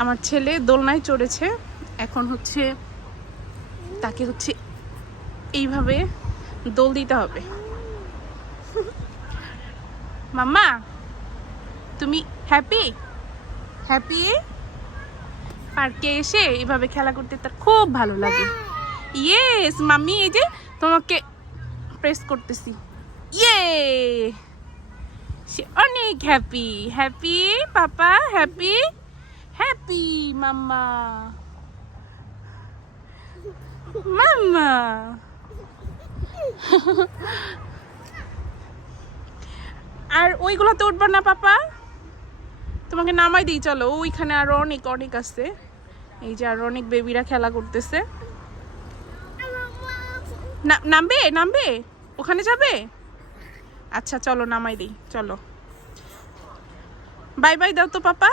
আমার ছেলে দোলনায় চড়েছে, এখন হচ্ছে তাকে হচ্ছে এইভাবে দোল দিতে হবে। মাম্মা তুমি হ্যাপি? হ্যাপি? পার্কে এসে এভাবে খেলা করতে তার খুব ভালো লাগে। ইয়েস মাম্মি, এই যে তোমাকে প্রেস করতেছি। ইয়ে, সে অনেক হ্যাপি। হ্যাপি পাপা? হ্যাপি? হ্যাপি মাম্মা? মাম্মা আর ওইগুলোতে উঠবা না পাপা, তোমাকে নামাই দিই চলো। ওইখানে আরো অনেক অনেক আছে, এই যে আরো অনেক বেবিরা খেলা করতেছে। নামবে নামবে, ওখানে যাবে? আচ্ছা চলো নামাই দিই, চলো। বাই বাই দাও তো পাপা।